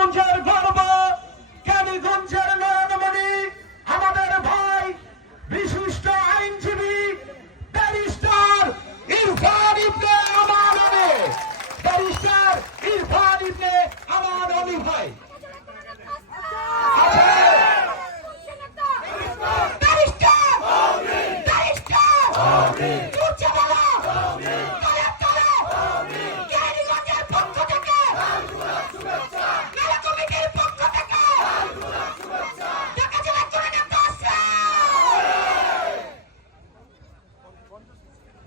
কেরানীগঞ্জের গর্ব, কেরানীগঞ্জের নয়নমণি, আমাদের ভাই বিশিষ্ট আইনজীবী ব্যারিস্টার ইরফান ইবনে আমান আলী, ব্যারিস্টার ইরফান ইবনে আমান আলী ভাই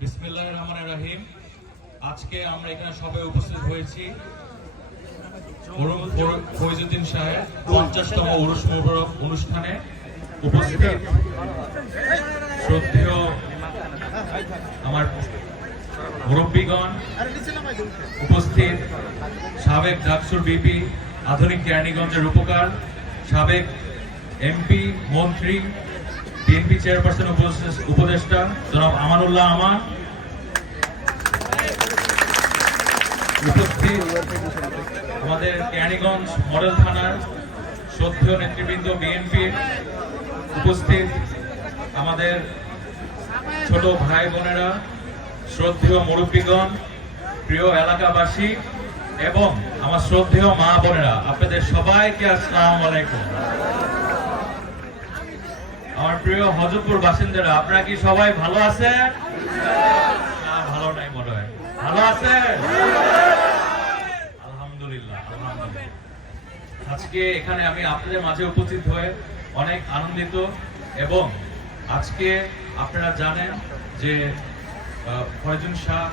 বিসমিল্লাহির রহমানির রহিম। আজকে আমরা এখানে সবাই উপস্থিত হয়েছি মরহুম ফয়জুদ্দিন সাহেব 50তম উরুস মোবারক অনুষ্ঠানে উপস্থিত শ্রদ্ধেয় আমার মুরব্বীগণ, উপস্থিত সাবেক ডাকসুর বিপি, আধুনিক কেরানীগঞ্জের রূপকার, সাবেক এমপি, মন্ত্রী, বিএনপি চেয়ারপারসন উপদেষ্টা জনাব আমানুল্লাহ আমান, উপস্থিত আমাদের কেরানীগঞ্জ মডেল থানার শ্রদ্ধেয় নেতৃবৃন্দ বিএনপির, উপস্থিত আমাদের ছোট ভাই বোনেরা, শ্রদ্ধেয় মুরব্বীগণ, প্রিয় এলাকাবাসী এবং আমার শ্রদ্ধেয় মা বোনেরা, আপনাদের সবাইকে আসসালামু আলাইকুম। আমার প্রিয় হযরতপুর বাসিন্দারা, আপনারা কি সবাই ভালো আছেন? ভালো নাই মনে হয়, ভালো আছেন? আলহামদুলিল্লাহ, আলহামদুলিল্লাহ। আজকে এখানে আমি আপনাদের মাঝে উপস্থিত হয়ে অনেক আনন্দিত এবং আজকে আপনারা জানেন যে ফয়জুন শাহ,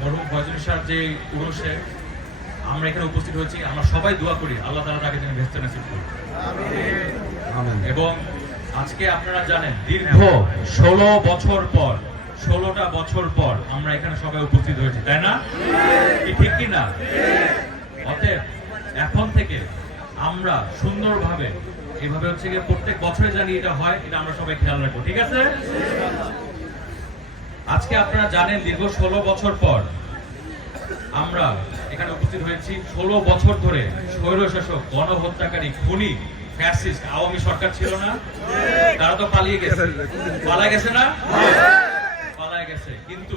মরহুম ফয়জুন শাহ যে উরুসে আমরা এখানে উপস্থিত হয়েছি, আমরা সবাই দোয়া করি আল্লাহ তাআলা তাকে যেন বেহেশতে নসিব করেন। এবং আজকে আপনারা জানেন দীর্ঘ 16টা বছর পর আমরা এখানে সবাই উপস্থিত হয়েছি, তাই না? কি ঠিক কি না? অতএব এখন থেকে আমরা সুন্দরভাবে এইভাবে হচ্ছে গিয়ে প্রত্যেক বছরে জানি এটা হয়, এটা আমরা সবাই খেয়াল রাখবো, ঠিক আছে? আজকে আপনারা জানেন দীর্ঘ 16 বছর পর আমরা এখানে উপস্থিত হয়েছি। 16 বছর ধরে স্বৈরশাসক, গণহত্যাকারী, খুনি, ফ্যাসিস্ট আওয়ামী সরকার ছিল না? তারা তো পালিয়ে গেছে, পালায় গেছে না? পালায় গেছে। কিন্তু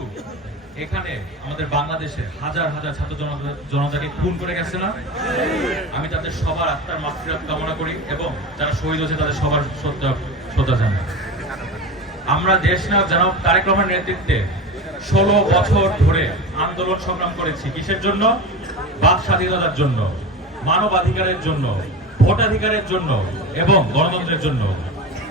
এখানে আমাদের বাংলাদেশে হাজার হাজার ছাত্র জনতাকে খুন করে গেছে না? আমি তাদের সবার আত্মার মাগফিরাত কামনা করি এবং যারা শহীদ হয়েছে তাদের সবার শ্রদ্ধা জানাই। আমরা দেশ নায়ক জনাব তারেক রহমানের নেতৃত্বে 16 বছর ধরে আন্দোলন সংগ্রাম করেছি। কিসের জন্য? বাক স্বাধীনতার জন্য, মানবাধিকারের জন্য, ভোটাধিকারের জন্য এবং গণতন্ত্রের জন্য।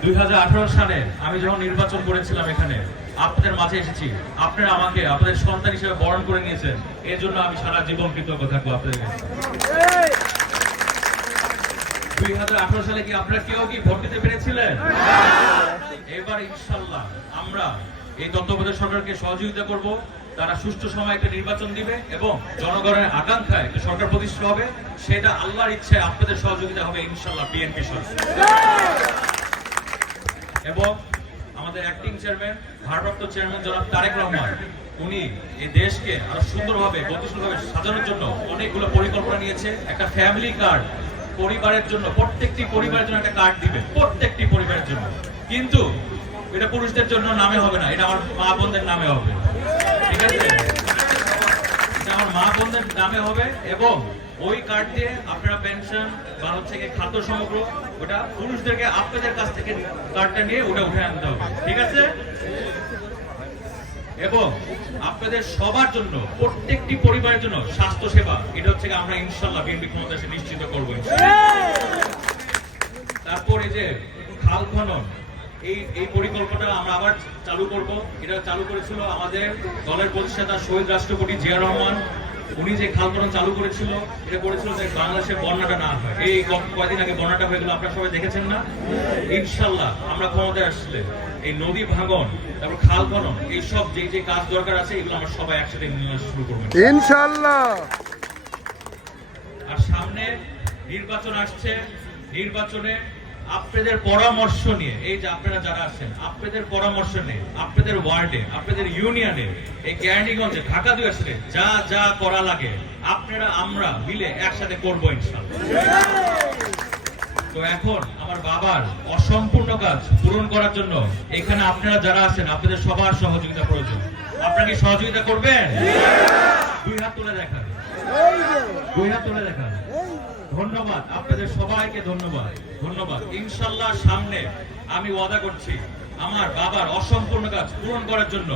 2018 সালে আমি যখন নির্বাচন করেছিলাম এখানে আপনাদের মাঝে এসেছি, আপনারা আমাকে আপনাদের সন্তান হিসেবে বরণ করে নিয়েছেন, এর জন্য আমি সারা জীবন কৃতজ্ঞ থাকবো আপনাদের কাছে। 2018 সালে কি আপনারা কেউ কি ভোট দিতে পেরেছিলেন? এবার ইনশাআল্লাহ আমরা এই তত্ত্বাবধায়ক সরকারকে সহযোগিতা করব, তারা সুষ্ঠু সময়ে একটা নির্বাচন দিবে এবং জনগণের আকাঙ্ক্ষায় একটা সরকার প্রতিষ্ঠা হবে, সেটা আল্লাহর ইচ্ছায় আপনাদের সহযোগিতা হবে ইনশাআল্লাহ বিএনপি সরকার। এবং আমাদের অ্যাক্টিং চেয়ারম্যান, ভারপ্রাপ্ত চেয়ারম্যান জনাব তারেক রহমান, উনি এই দেশকে আরো সুন্দরভাবে, গতিশীলভাবে সাজানোর জন্য অনেকগুলো পরিকল্পনা নিয়েছে। একটা ফ্যামিলি কার্ড পরিবারের জন্য, প্রত্যেকটি পরিবারের জন্য একটা কার্ড দিবে, প্রত্যেকটি পরিবারের জন্য। কিন্তু এটা পুরুষদের জন্য নামে হবে না, এটা আমার মা বোনদের নামে হবে, ঠিক আছে? এটা আমার মা বোনদের নামে হবে এবং ওই কার্ড দিয়ে আপনারা পেনশন বা হচ্ছে খাদ্য সামগ্র, ওটা পুরুষদেরকে আপনাদের কাছ থেকে কার্ডটা নিয়ে ওটা উঠে আনতে হবে, ঠিক আছে? এবং আপনাদের সবার জন্য, প্রত্যেকটি পরিবারের জন্য স্বাস্থ্য সেবা, এটা হচ্ছে আমরা ইনশাআল্লাহ বিএনপি ক্ষমতা এসে নিশ্চিত করবো। তারপর এই যে খাল খনন, এই পরিকল্পনা আমরা আবার চালু করব। এটা চালু করেছিল আমাদের দলের প্রতিষ্ঠাতা শহীদ রাষ্ট্রপতি জিয়া রহমান। উনি যে খাল খনন চালু করেছিল, এটা করেছিল যে বাংলাদেশে বন্যাটা না হয়। এই কয়েকদিন আগে বন্যাটা হয়ে গেল, আপনারা সবাই দেখেছেন না? ইনশাআল্লাহ আমরা ক্ষমতায় আসলে এই নদী ভাঙন, তারপর খাল খনন, এইসব যে কাজ দরকার আছে, এগুলো আমরা সবাই একসাথে নিয়ে শুরু করবো ইনশাআল্লাহ। আর সামনে নির্বাচন আসছে, নির্বাচনে আপনাদের পরামর্শ নিয়ে, এই যে আপনারা যারা আছেন, আপনাদের পরামর্শ নিয়ে আপনাদের ওয়ার্ডে, আপনাদের ইউনিয়নে, এই কেরানীগঞ্জে, ঢাকা 2 আসলে যা যা করা লাগে আপনারা আমরা মিলে একসাথে করবো ইনশাআল্লাহ। তো এখন আমার বাবার অসম্পূর্ণ কাজ পূরণ করার জন্য এখানে আপনারা যারা আছেন আপনাদের সবার সহযোগিতা প্রয়োজন। আপনারা কি সহযোগিতা করবেন? দুই হাত তুলে দেখান, দুই হাত তুলে দেখান। ধন্যবাদ আপনাদের সবাইকে, ধন্যবাদ ধন্যবাদ। ইনশাআল্লাহ সামনে আমি ওয়াদা করছি আমার বাবার অসম্পূর্ণ কাজ পূরণ করার জন্য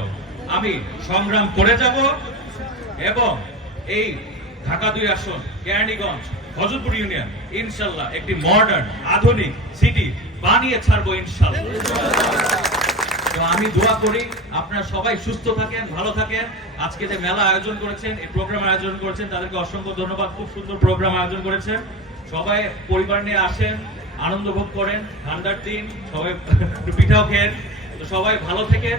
আমি সংগ্রাম করে যাব এবং এই ঢাকা 2 আসন কেরানীগঞ্জ হযরতপুর ইউনিয়ন ইনশাআল্লাহ একটি মডার্ন আধুনিক সিটি বানিয়ে ছাড়বো ইনশাআল্লাহ। তো আমি দোয়া করি আপনারা সবাই সুস্থ থাকেন, ভালো থাকেন। আজকে যে মেলা আয়োজন করেছেন, এই প্রোগ্রাম আয়োজন করেছেন, তাদেরকে অসংখ্য ধন্যবাদ। খুব সুন্দর প্রোগ্রাম আয়োজন করেছেন। সবাই পরিবার নিয়ে আসেন, আনন্দ ভোগ করেন, ঠান্ডার দিন সবাই একটু পিঠাও খেন। তো সবাই ভালো থাকেন,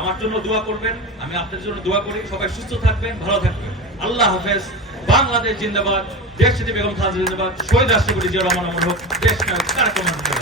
আমার জন্য দোয়া করবেন, আমি আপনাদের জন্য দোয়া করি। সবাই সুস্থ থাকবেন, ভালো থাকবেন। আল্লাহ হাফেজ। বাংলাদেশ জিন্দাবাদ, দেশ বেগম খালেদা জিন্দাবাদ, শহীদ রাষ্ট্রপতি জিয়া রহমান অমর হোক, দেশ নায়ক তারেক রহমান জিন্দাবাদ।